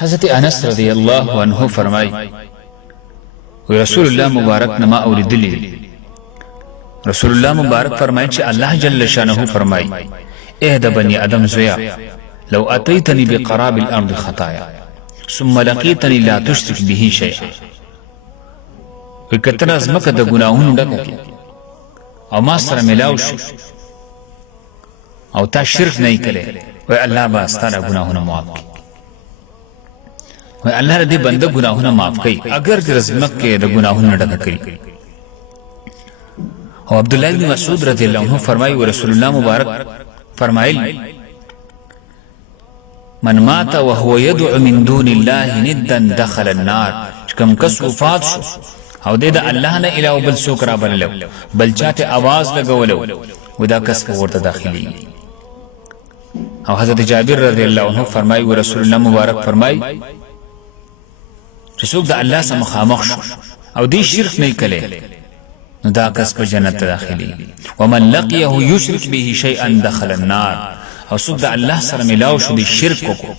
حضرت انس رضی اللہ عنہ فرمائی رسول اللہ مبارک نما اوریدلی رسول اللہ مبارک فرمائی چې اللہ جل شانہ فرمائی اے د بنی ادم زویا لو اتیتنی بقراب الارض خطایا ثم لقیتنی لا تشرک به شیئا وکتر از مکه د گناهونو ډکه او ما سره ملاو شو او تا شرک نه کړي و الله با ستاره گناهونه معاف کړي و الله دې بنده گناهونه معاف کړي اگر د رزمک کې د گناهونو ډکه کړي او عبد الله بن مسعود رضی الله عنه فرمایي رسول الله مبارک فرمایل من مات وهو يدعو من دون الله ندا دخل النار کم کس وفات شو او د الله نه الهو بل څوک را بللو بل چاته आवाज لګولو ودا کس په ورته داخلي او حضرت جابر رضی الله عنه فرمایي رسول الله مبارک فرمایي چې څوک د الله سره مخامخ شو او دې شرک نه کړي نو دا کس په جنت داخلي ومن لقيه يشرك به شيئا دخل النار او څوک د الله سره ملاو شو د شرک کو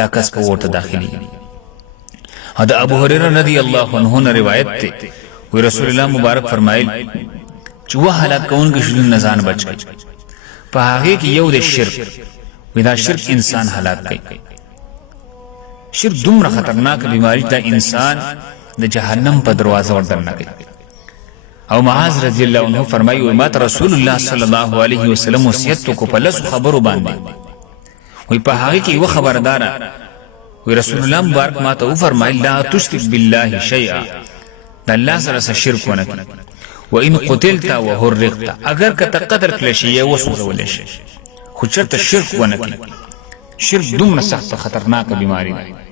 دا کس په ورته داخلي دا ابو هريره رضی الله عنه روایت ته وی رسول الله مبارک فرمایل چې وه هلاک کون کې شلون نزان بچ کی په هغه کې یو د شرک ودا شرک انسان هلاک کوي شرک دومره خطرناک بیماری دا انسان د جهنم په دروازه وردن کوي او معاذ رضی الله عنه فرمایي مات رسول الله صلی الله علیه وسلم وصیت کو په لس خبرو باندې وی په هغه کې یو خبردار وی رسول الله مبارک ما ته فرمایي لا تشرك بالله شيئا د الله سره شرک ونه کړه وان قتلت وحرقت اگر کته قدر کړی شي وسوځول شي خو چرته شرک ونه کړي شرک دومره سخت خطرناک بیماری ده